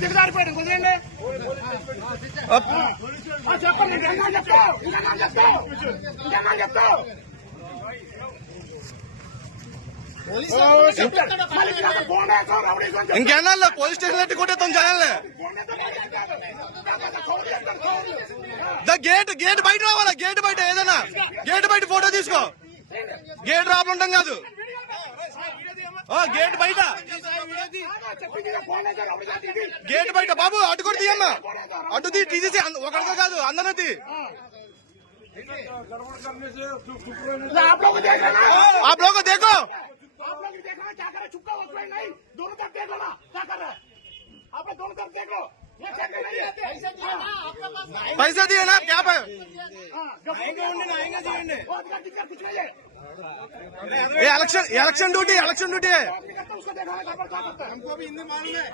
దిగజారిపోయాడు కుదిరండి చెప్పండి చెప్తావు ఇంకేనా పోలీస్ స్టేషన్ కొట్టేస్తాం జనాలే గేట్ బయట రావాలా గేట్ బయట ఏదైనా గేట్ బయట ఫోటో తీసుకో గేట్ రాపలు ఉంటాం కాదు గేట్ బయట గేట్ బయట బాబు అటు కూడా తీయమ్మా అటు తీసి ఒకరితో కాదు అందరూ తీ आप लोग को देखो क्या कर रहे चुपका नहीं दोनों तरफ देख लो ना क्या कर रहे आप दोनों तरफ देख लो पैसे दिए ना क्या इलेक्शन ड्यूटी है उसको देखा हमको भी हिंदी मालूम है।